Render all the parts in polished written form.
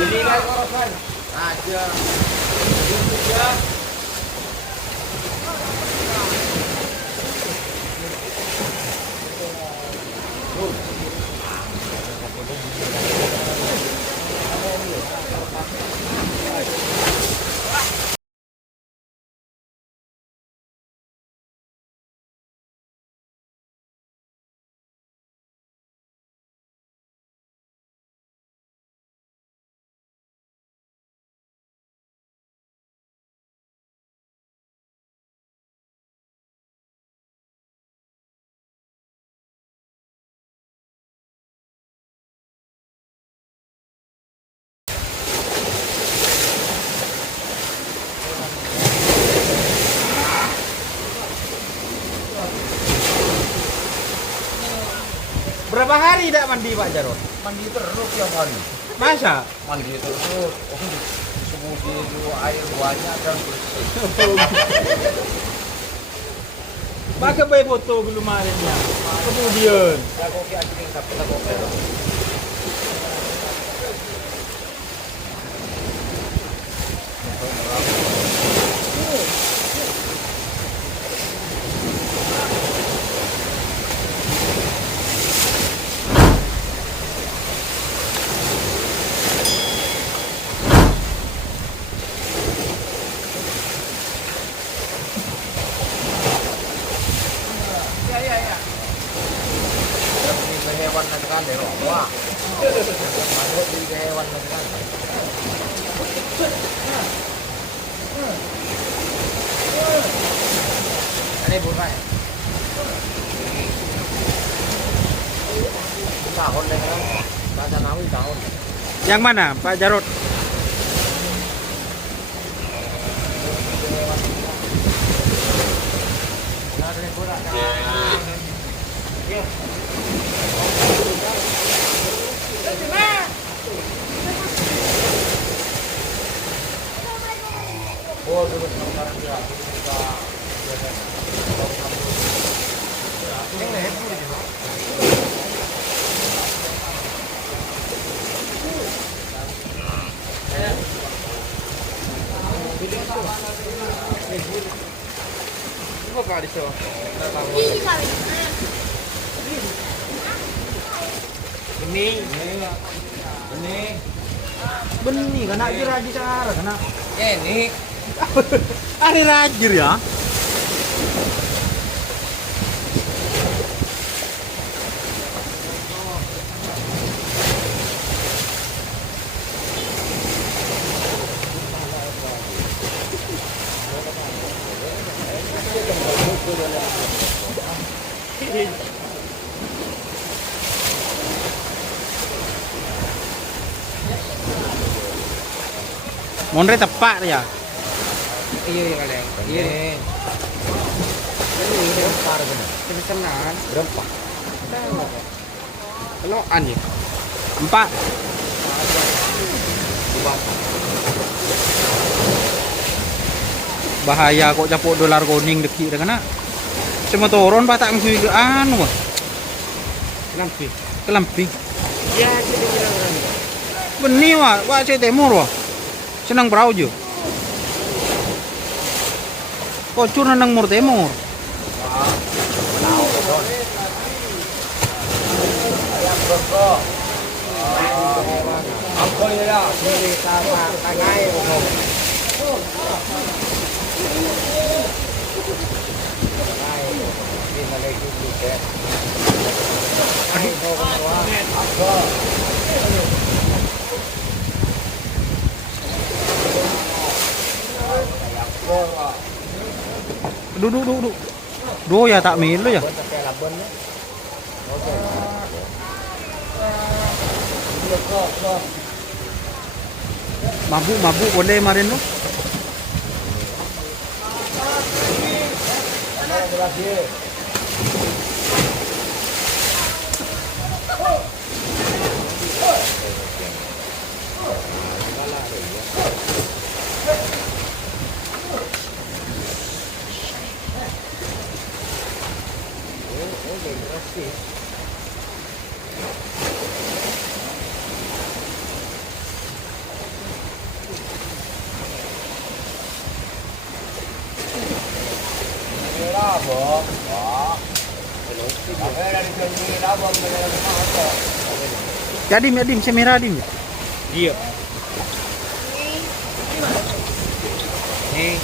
Jadi kan korosan aja. Berapa hari tidak mandi Pak Jarod? Mandi terus tiap hari. Masa? Mandi terus. Semudi itu air banyak dan bersih. Pakai bayi foto belum marinnya. Kemudian. Saya kopi anjing sampai tak kopi. Hewan kan deh, wah. Masuk di hewan kan. Ini bukan. Tahun deh kan. Bahasa Nawi tahun. Yang mana Pak Jarod? Oh, dulu sekarang dia kita ini Benih kena rajir cara kena. ini Hari rajir ya. Mondre tepak ya. iya kalian iya ini rempah benar tenan rempah Keloan ya. 4. Bahaya kok capuk dolar kuning deki dengan nak. Cuma turun pak tak mesti ke anu wah. Kelampi. ya jadi orang Benih wah saya timur wah. Senang perahu je. Kocur nang mur timur. apa ya sini sama tangai ngomong Duduk. Duh ya tak milu ya. Mabuk boleh marin lu. Masih. Bom, đó. Cái đây trên đi đó bom bên đây nó có. Adim, Adim, kamera Adim. Iya. Nih.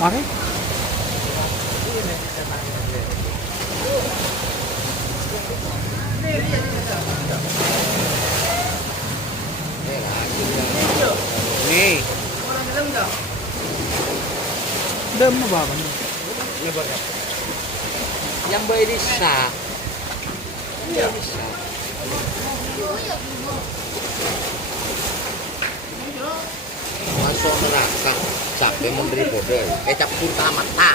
Mari. Nih. Dem apa bang? Ini baga. Yang bayi disa. Iya bisa. Masuk neraka sampai memberi bodoh. Kecap purta mata.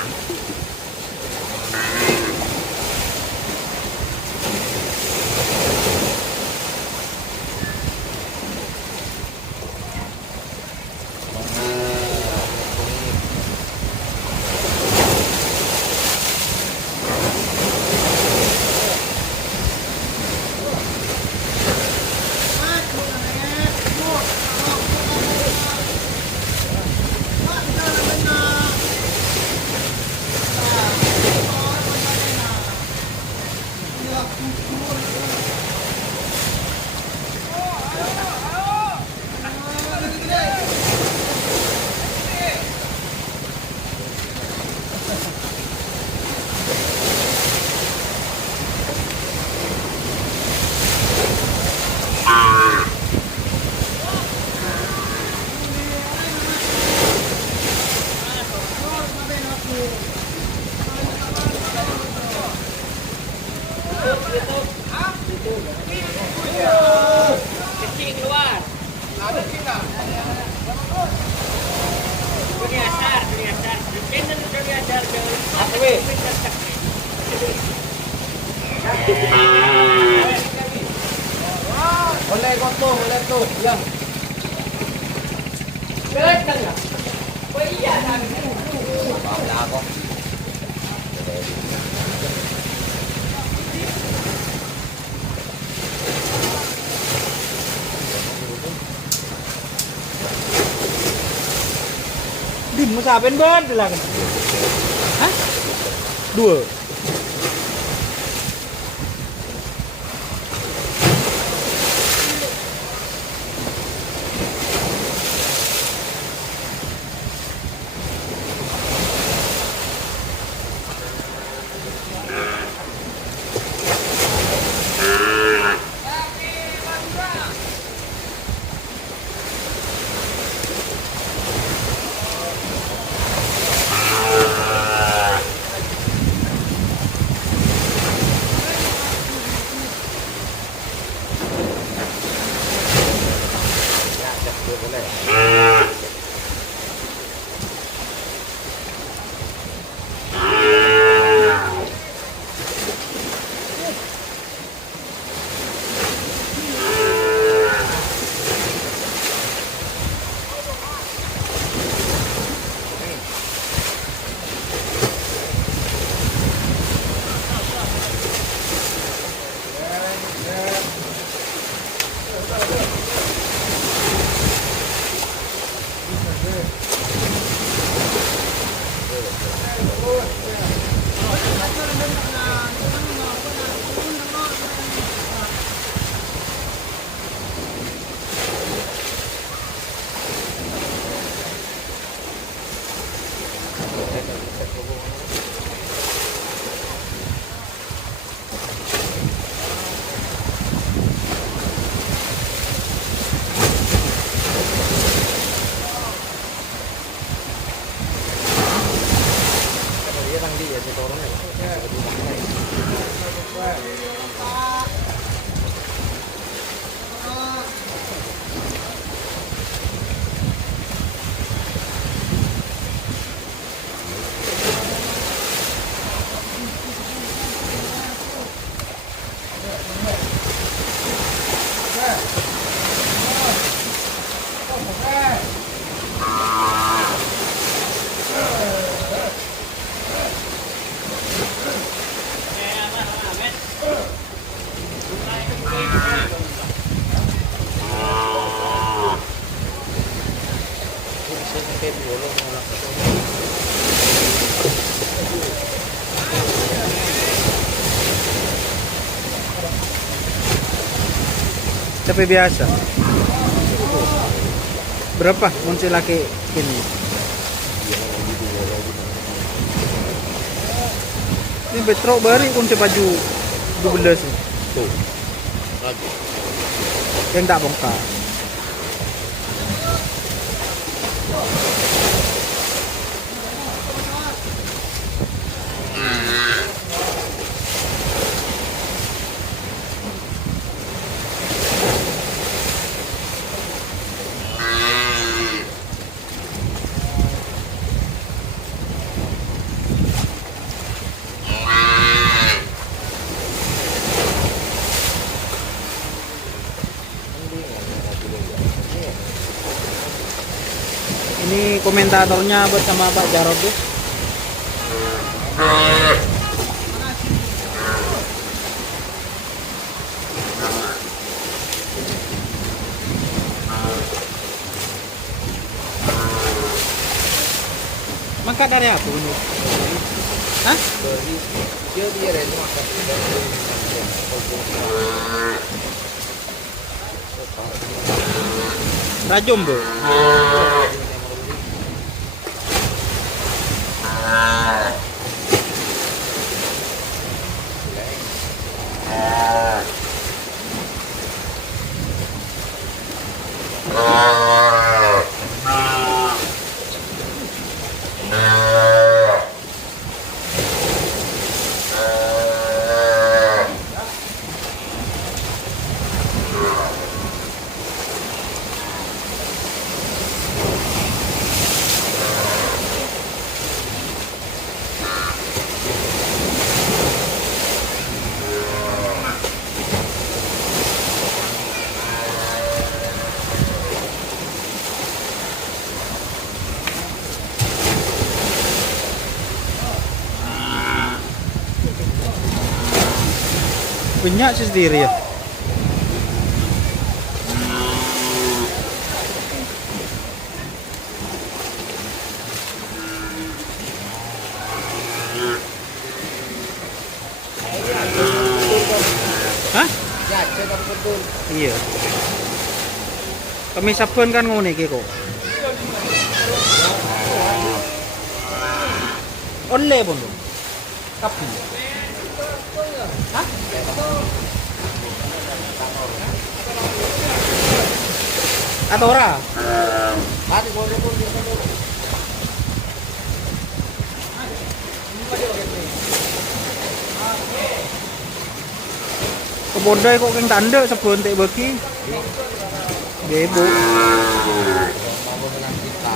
Kecing keluar. Ada kita. Dunia asar. Ini dunia asar. Apa weh? Boleh kotor, boleh tu. Yang. Kencang nggak? Oh iya. Bawa aku. Dim, mau saben banget lah kan? Hah? Dua. pakai bolong malah ketemu. Cabai biasa. Berapa kunci laki ini? Ini betrok bari kunci baju 12 nih. Tuh. Lagi. Yang tak bongkar. Ini komentatornya bersama Pak Jarod guys. Mangkat dari apa ini? Hah? Dia itu makan Rajum bro. Banyak sih sendiri ya. Hah? Ya, cetak betul. Iya. Kami sabun kan ngono iki kok. Oleh pun. Tapi. Hah? Atau ora? Mati boleh pun di sana. Kebodai kok keng tanda sabun tek bagi. Gebo. Mau dengan kita.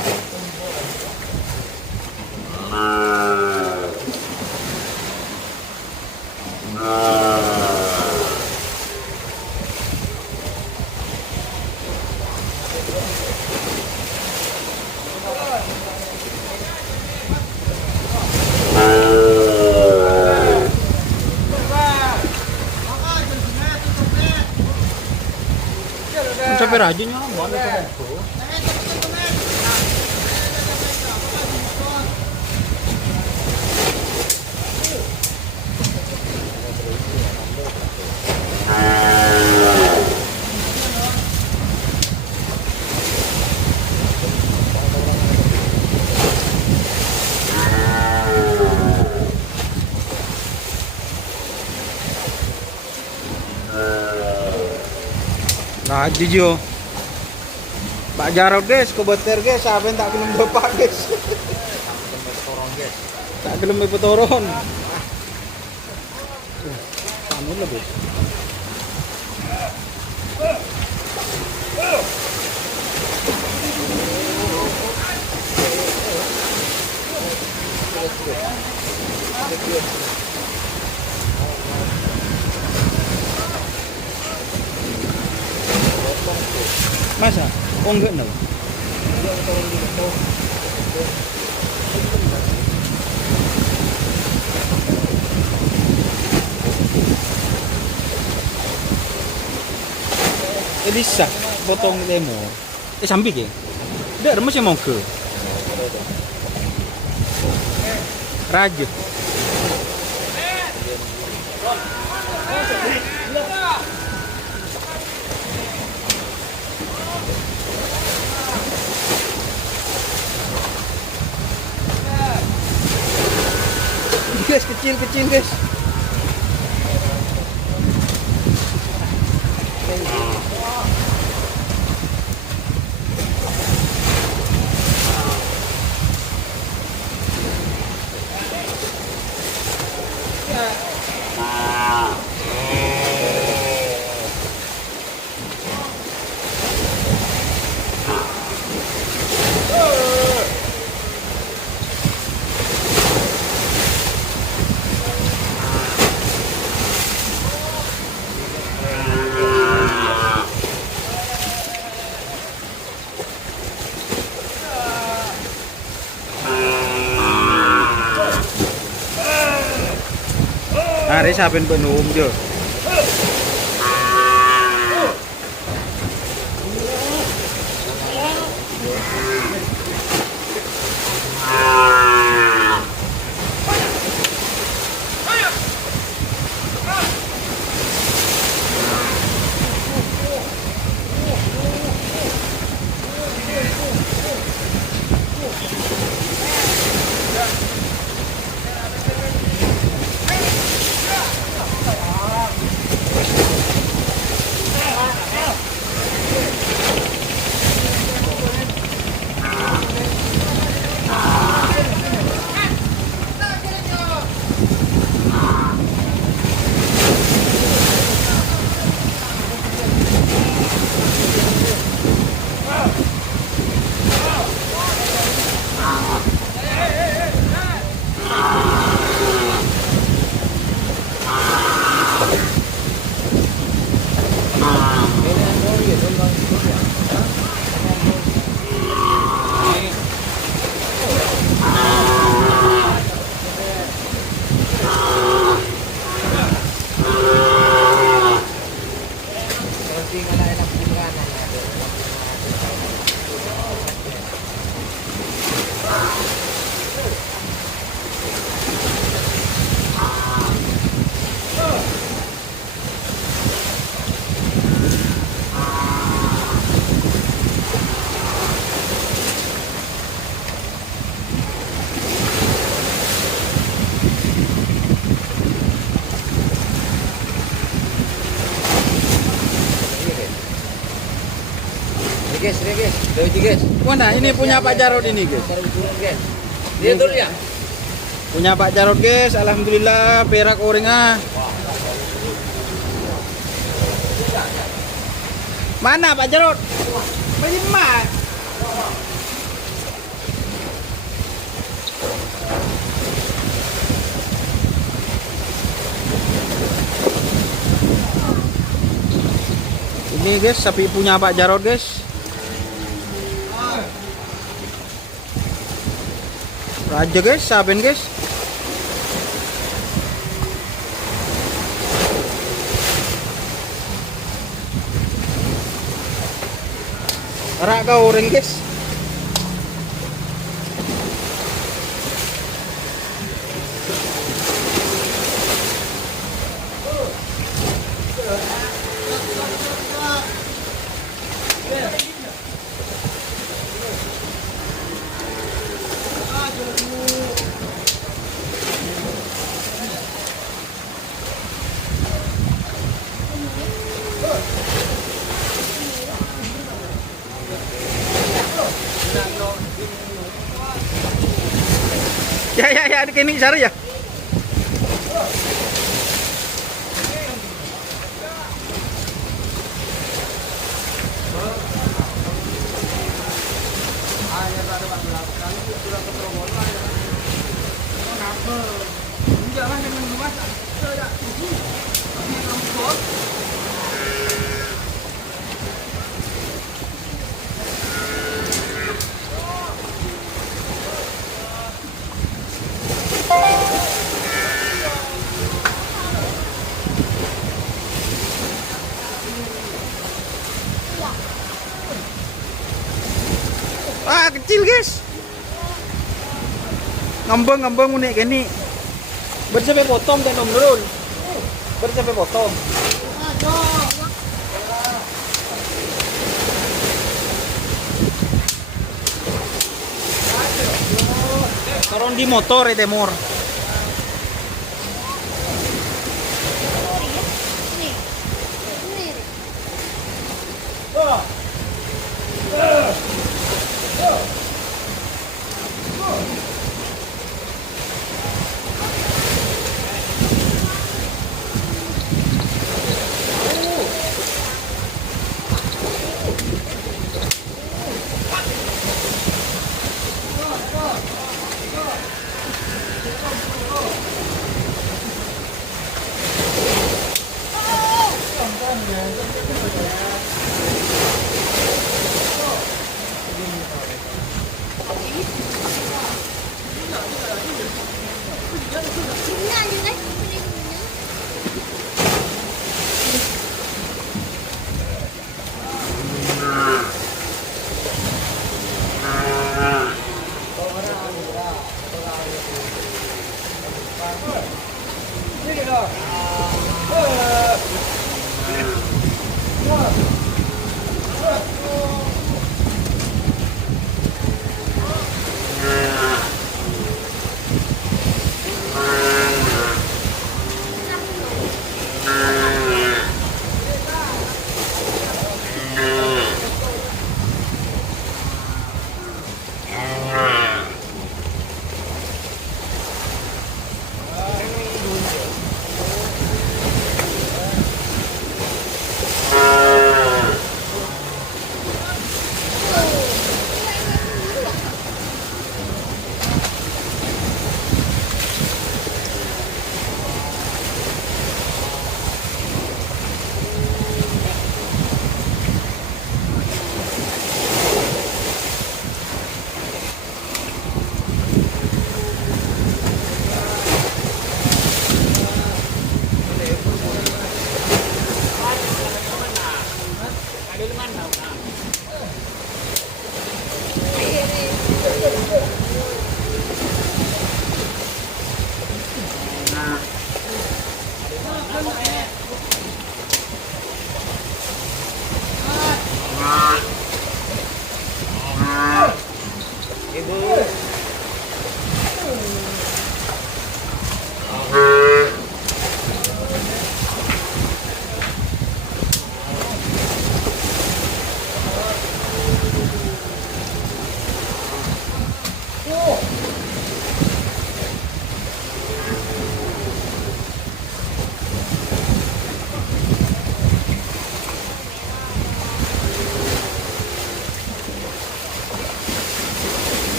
Sampai rajinnya mau Nah, Jijo. Pak Jarod guys, kebeter guys, apa yang tak belum bapak guys. Tak belum berpetoron. Kamu lebih. Masa? Oh enggak no. Elisa potong demo. Sambil ke? Tidak, masih mau ke. tuh. Raja. Guys, kecil guys. Hari sabin penum jo. Ini guys, guys. Mana ini punya Pak Jarod ini guys. Dia dulu ya. Punya Pak Jarod guys, alhamdulillah perak oringnya. Mana Pak Jarod? Bagaimana? Ini guys, sapi punya Pak Jarod guys. Raja guys, sabin guys. Rak kau orang guys. Ya, kini cari ya. Kecil guys. ngembeng unik gini. Baru sampai potong dan om turun. Baru sampai potong. Taruh di motor ya Temur.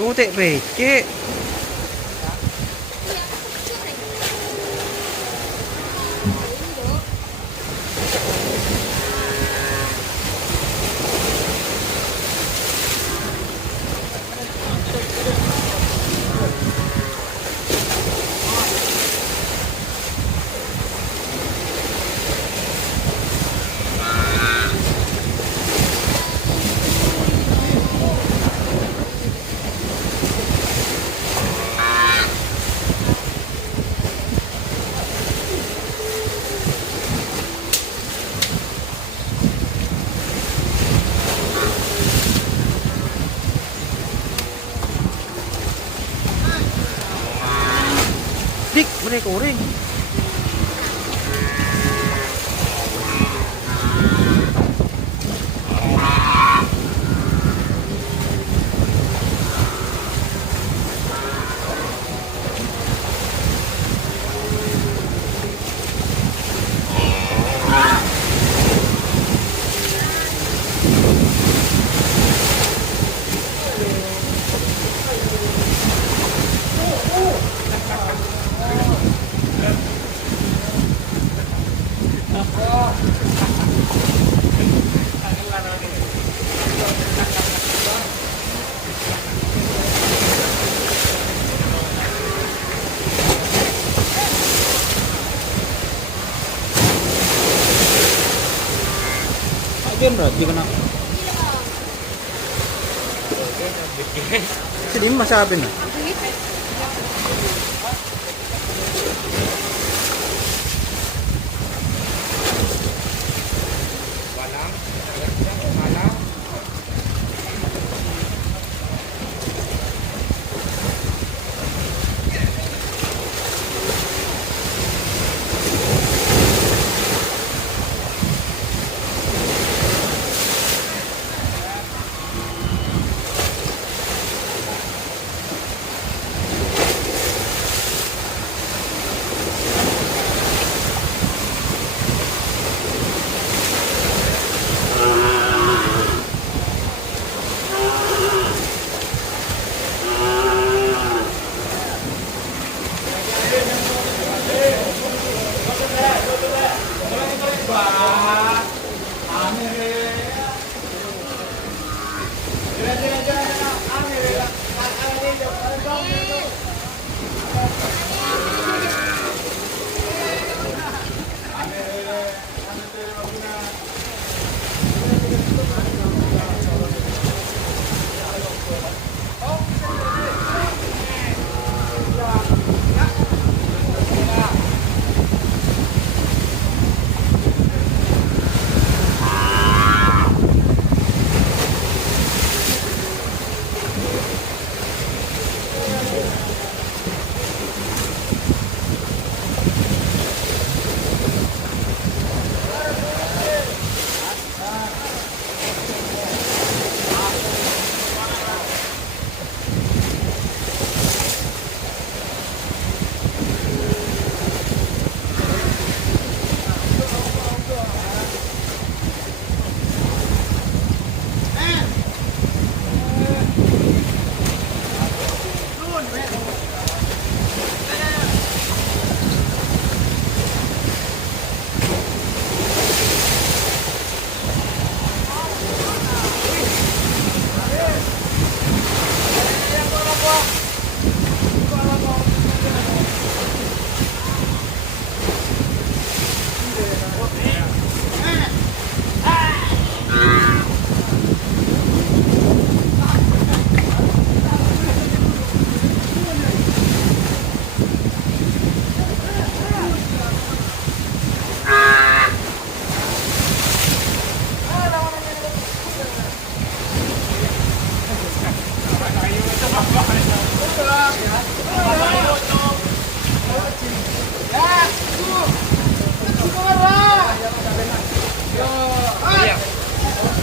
Tụ tệ về chứ. Dik, mereka goreng. Bigyan berarti kena. Sedih masabi na. Walang, walang.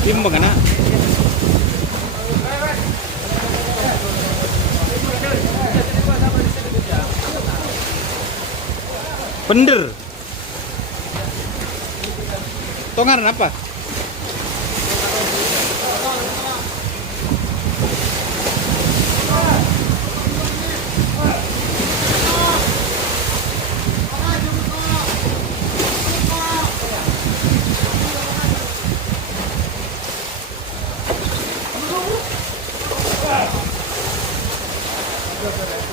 Tim ba kana? Bener. Tongaran apa? Gracias.